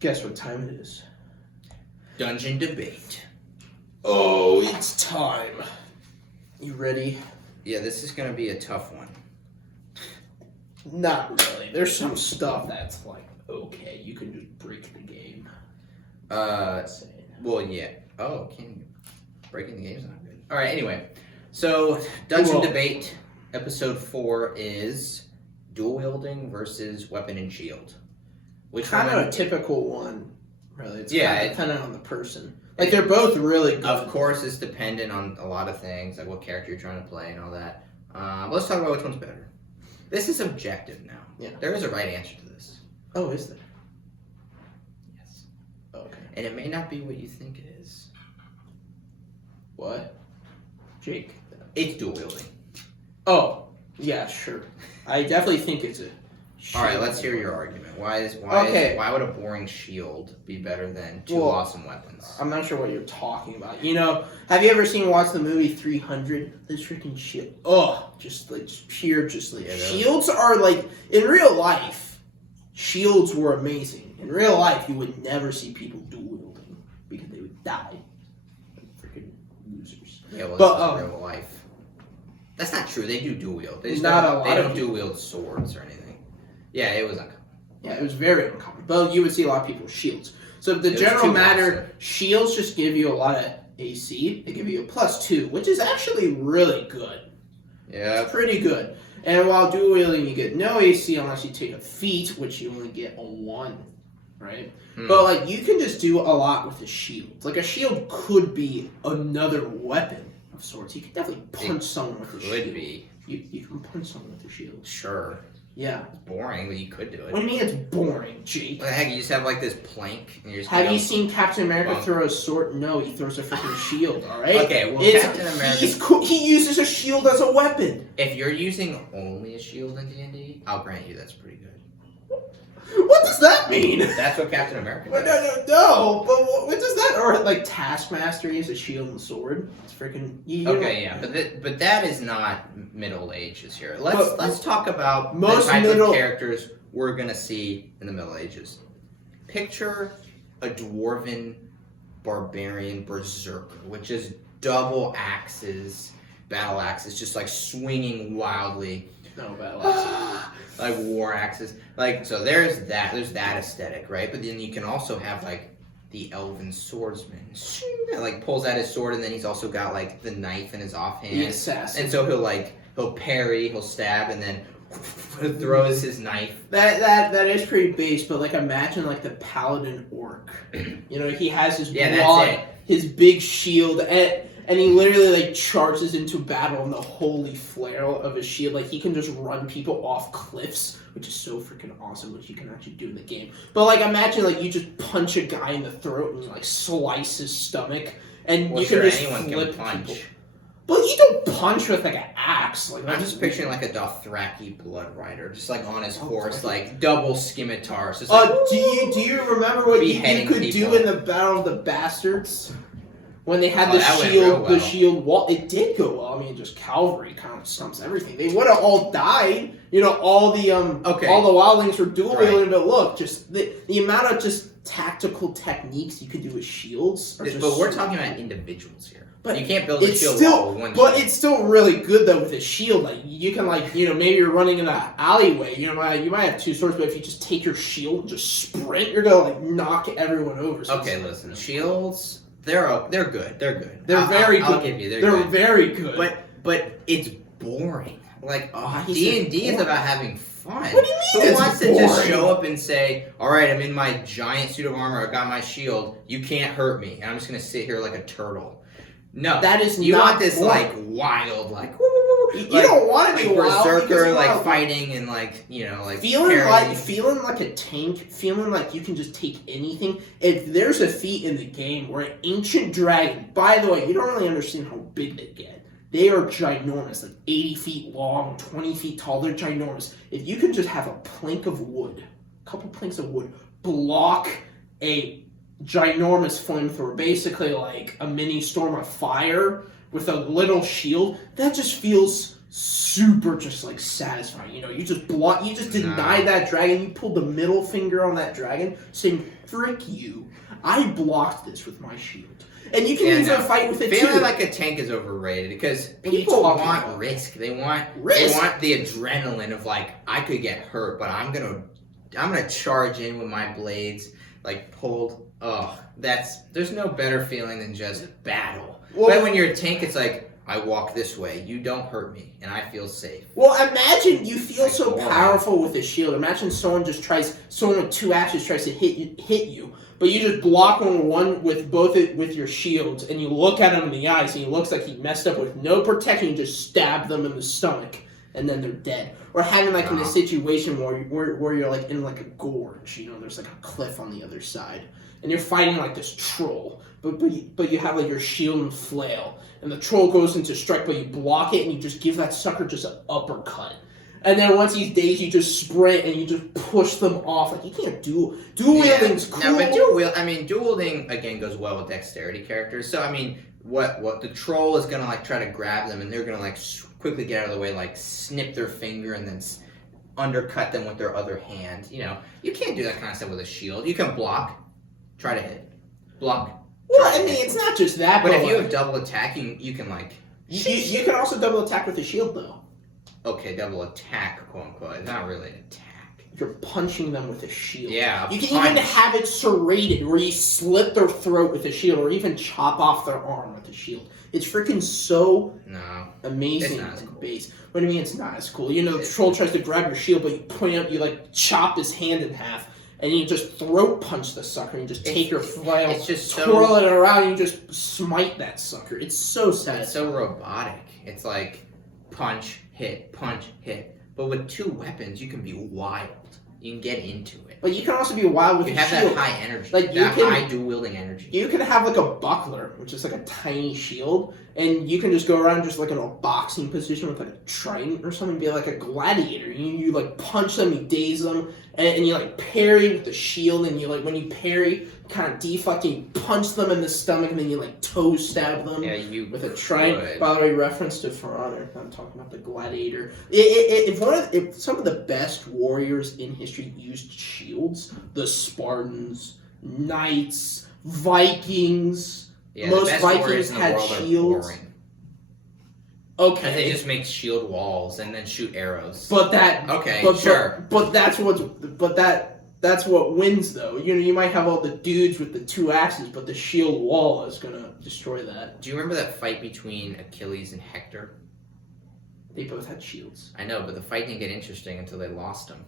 Guess what time it is? Dungeon debate. Oh, it's time. You ready? Yeah, this is going to be a tough one. Not really. There's some stuff that's like, okay, you can just break the game. Well, yeah. Oh, breaking the game's not good. All right, anyway. So, Dungeon Debate, episode 4 is Duel Wielding versus Weapon and Shield. Which kind of a typical one, really. It's kind of dependent on the person. Like, they're both really good. Of course, it's dependent on a lot of things, like what character you're trying to play and all that. Let's talk about which one's better. This is objective now. Yeah. There is a right answer to this. Oh, is there? Yes. Okay. And it may not be what you think it is. What? Jake? It's dual wielding. Oh, yeah, sure. I definitely think it's a shield. All right, let's hear your argument. Why would a boring shield be better than two awesome weapons? I'm not sure what you're talking about. You know, have you ever watched the movie 300? This freaking shield. Oh, just pure. Shields are like, in real life, shields were amazing. In real life, you would never see people dual wielding because they would die. Like freaking losers. Yeah, well, real life. That's not true. They do dual wield. They don't dual wield swords or anything. Yeah, it was uncommon. Yeah, it was very uncommon. But you would see a lot of people with shields. So the general matter, shields just give you a lot of AC. They give you a +2, which is actually really good. Yeah. It's pretty good. And while dual wielding, you get no AC unless you take a feat, which you only get a 1. Right? But like, you can just do a lot with a shield. Like, a shield could be another weapon of sorts. You could definitely punch someone with a shield. Could be. You can punch someone with a shield. Sure. Yeah. It's boring, but you could do it. What do you mean it's boring, Jake? What the heck? You just have like this plank. And have you seen Captain America throw a sword? No, he throws a freaking shield, alright? Okay, well, Captain America... He uses a shield as a weapon. If you're using only a shield in D&D, I'll grant you that's pretty good. What does that mean? That's what Captain America does. No. But what does that... Or like Taskmaster uses a shield and sword. It's freaking... Okay, yeah. But that is not Middle Ages here. Let's talk about the type of characters we're going to see in the Middle Ages. Picture a dwarven barbarian berserker, which is double axes, battle axes, just like swinging wildly. No, battle axes. Like war axes. Like, so there's that aesthetic, right? But then you can also have like the elven swordsman, that like pulls out his sword, and then he's also got like the knife in his offhand. The assassin. And so he'll parry, he'll stab, and then throws his knife. That is pretty base, but like, imagine like the paladin orc. You know, he has his his big shield, and he literally like charges into battle in the holy flail of his shield. Like, he can just run people off cliffs, which is so freaking awesome, which you can actually do in the game. But like, imagine like you just punch a guy in the throat and like slice his stomach, and you can just flip people. But you don't punch with like an axe. Like, I'm just picturing like a Dothraki blood rider, just like on his horse, like double scimitars. Like, do you remember what you could do in the Battle of the Bastards? When they had the shield wall, it did go well. I mean, just cavalry kind of stumps everything. They would have all died. You know, all the wildlings were dual wielding. But look, just the amount of just tactical techniques you could do with shields. But we're talking about individuals here. But you can't build a shield wall with one shield. But it's still really good though with a shield. Like, you can maybe you're running in an alleyway. You might have 2 swords, but if you just take your shield and just sprint, you're gonna like knock everyone over. So listen, shields. They're good. They're good. They're very good. I'll give you. They're very good. But it's boring. Like, D&D is about having fun. What do you mean? Who wants to just show up and say, "All right, I'm in my giant suit of armor. I got my shield. You can't hurt me, and I'm just gonna sit here like a turtle." No, that is you not want this boring. Like wild, like you don't want to be wild, berserker, like fighting and like feeling like a tank, feeling like you can just take anything. If there's a feat in the game where an ancient dragon, by the way, you don't really understand how big they get. They are ginormous, like 80 feet long, 20 feet tall. They're ginormous. If you can just have a plank of wood, a couple planks of wood, block a ginormous flamethrower, basically like a mini storm of fire with a little shield, that just feels super just like satisfying. You know, you just deny that dragon. You pull the middle finger on that dragon, saying, "Frick you! I blocked this with my shield." And you can even fight with it too. Feeling like a tank is overrated because people want risk. They want the adrenaline of like, I could get hurt, but I'm gonna charge in with my blades like pulled. There's no better feeling than just battle. Well, but when you're a tank, it's like, I walk this way, you don't hurt me, and I feel safe. Well, imagine you feel so powerful with a shield. Imagine someone with 2 axes tries to hit you, but you just block one with with your shields, and you look at him in the eyes, and he looks like he messed up with no protection. You just stab them in the stomach, and then they're dead. Or having like in a situation where you're like in like a gorge, you know, there's like a cliff on the other side, and you're fighting like this troll, but you have like your shield and flail, and the troll goes into strike, but you block it, and you just give that sucker just an uppercut. And then once he's dazed, you just sprint and you just push them off. Like, you can't duel wielding's cool. No, but duel wielding again goes well with dexterity characters. So I mean, what the troll is gonna like try to grab them, and they're gonna like quickly get out of the way, like snip their finger and then undercut them with their other hand. You know, you can't do that kind of stuff with a shield. You can block, try to hit, block. Well, I mean, it's not just that. But if you have double attack, you can like. You can also double attack with a shield, though. Okay, double attack, quote unquote. It's not really an attack. You're punching them with a shield. Yeah, you can even have it serrated, where you slit their throat with a shield, or even chop off their arm with a shield. It's freaking so amazing and base. What do you mean it's not as cool? You know, the troll tries to grab your shield, but you point out, you like chop his hand in half, and you just throat punch the sucker, and you just take your flail, twirl it around, and you just smite that sucker. It's so sad. It's so robotic. It's like punch, hit, punch, hit. But with 2 weapons, you can be wild. You can get into it. But you can also be wild with you your have shield. That high energy, like high dual wielding energy. You can have like a buckler, which is like a tiny shield, and you can just go around just like in a boxing position with like a trident or something, be like a gladiator. You like punch them, you daze them, and you like parry with the shield, and you like when you parry, kind of deflect, and you punch them in the stomach, and then you like toe stab them with a trident. By the way, reference to For Honor. I'm talking about the gladiator. If some of the best warriors in history used shields, the Spartans, Knights, Vikings. Most Vikings had shields. Okay. And they just make shield walls and then shoot arrows. But that's what wins, though. You know, you might have all the dudes with the 2 axes, but the shield wall is gonna destroy that. Do you remember that fight between Achilles and Hector? They both had shields. I know, but the fight didn't get interesting until they lost them.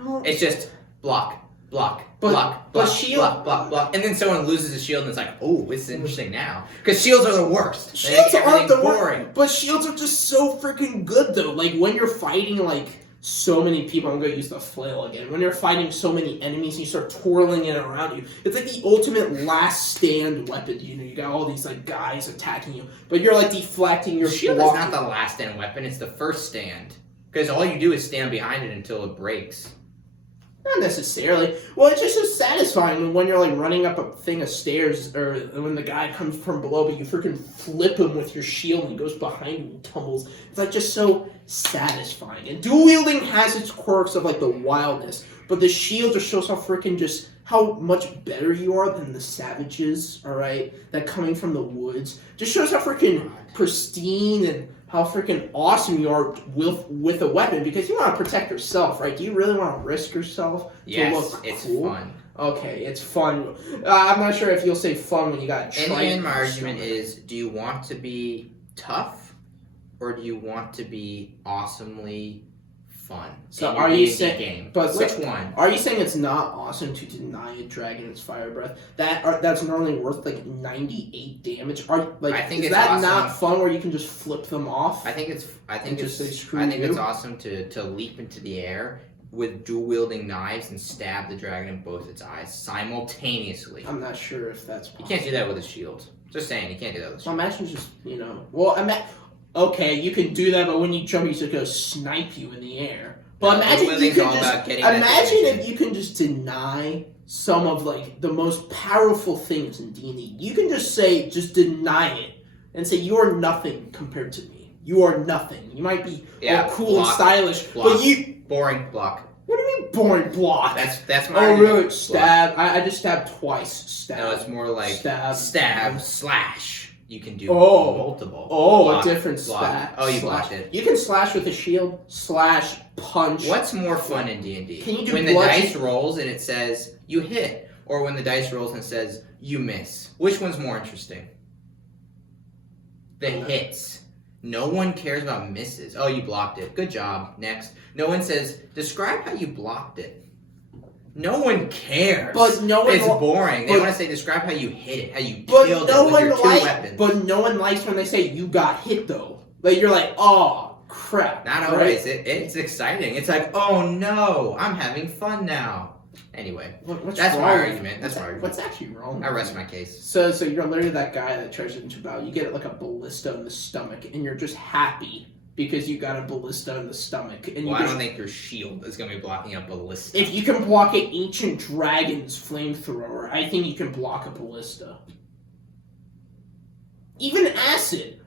Oh. It's just block, block, and then someone loses a shield, and it's like, oh, this is interesting now. Because shields are the worst. Shields aren't the worst, but shields are just so freaking good, though. Like, when you're fighting, like, so many people, I'm going to use the flail again. When you're fighting so many enemies, you start twirling it around you. It's like the ultimate last stand weapon. You know, you got all these like guys attacking you, but you're like deflecting your shield. Is not the last stand weapon; it's the first stand. Because all you do is stand behind it until it breaks. Not necessarily. Well, it's just so satisfying when you're like running up a thing of stairs, or when the guy comes from below, but you freaking flip him with your shield and he goes behind you and tumbles. It's like just so satisfying. And dual wielding has its quirks of like the wildness, but the shield just shows how freaking just how much better you are than the savages, alright, that coming from the woods. Just shows how freaking pristine and how freaking awesome you are with a weapon, because you want to protect yourself, right? Do you really want to risk yourself to look cool? It's fun. Okay, it's fun. I'm not sure if you'll say fun when you got in the end, my argument is, do you want to be tough, or do you want to be awesomely fun? So are you saying? Game? But which one? Are you saying it's not awesome to deny a dragon its fire breath? That's normally worth like 98 damage. Is that awesome. Not fun where you can just flip them off? I think it's awesome to leap into the air with dual wielding knives and stab the dragon in both its eyes simultaneously. I'm not sure if that's possible. You can't do that with a shield. Just saying, you can't do that with a shield. Well, imagine just, okay, you can do that, but when you jump, he's just gonna snipe you in the air. But imagine if you can just deny some of like the most powerful things in D&D. You can just deny it and say you're nothing compared to me. you are nothing. You might be all cool block, and stylish, block. but you boring block. What do you mean boring block? That's my. Oh really? Stab. I just stabbed twice. Stab. No, it's more like stab slash. You can do multiple. Oh, block, a different block. stat. Oh, you slash. blocked it. You can slash with a shield. Slash punch. What's more fun in D&D? Can you do when the dice rolls and it says you hit, or when the dice rolls and it says you miss? Which one's more interesting? The hits. No one cares about misses. Oh, you blocked it. Good job. Next. No one says, describe how you blocked it. No one cares. But no one it's boring. They want to say, describe how you hit it, how you killed it with your two weapons. But no one likes when they say, you got hit, though. Like, you're like, oh, crap. Not always. It's exciting. It's like, oh, no, I'm having fun now. Anyway, that's my argument. That's my argument. What's actually wrong? I rest my case. So you're literally that guy that tries into battle. You get like a ballista in the stomach, and you're just happy because you got a ballista in the stomach. And I don't think your shield is going to be blocking a ballista. If you can block an ancient dragon's flamethrower, I think you can block a ballista. Even acid.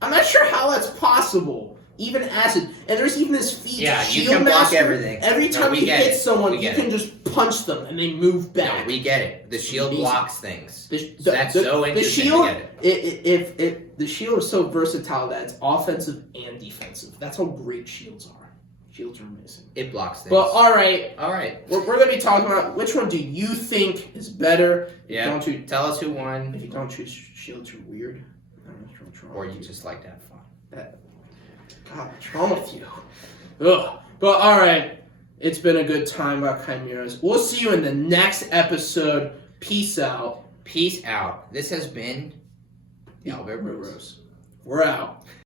I'm not sure how that's possible. Even acid. And there's even this feat. Yeah, Shield you can block Master. Everything. Every time you hit someone, you can just punch them and they move back. No, we get it. The shield blocks things. That's so interesting. The shield, the shield is so versatile that it's offensive and defensive. That's how great shields are. Shields are amazing. It blocks things. But all right. We're going to be talking about which one do you think is better. Yeah. Tell us who won. If you don't choose shields, you're weird. Or you just like to have fun. God, what's wrong with you? Ugh. But alright, it's been a good time about Chimeras. We'll see you in the next episode. Peace out. Peace out. This has been the Albert Bros. We're out.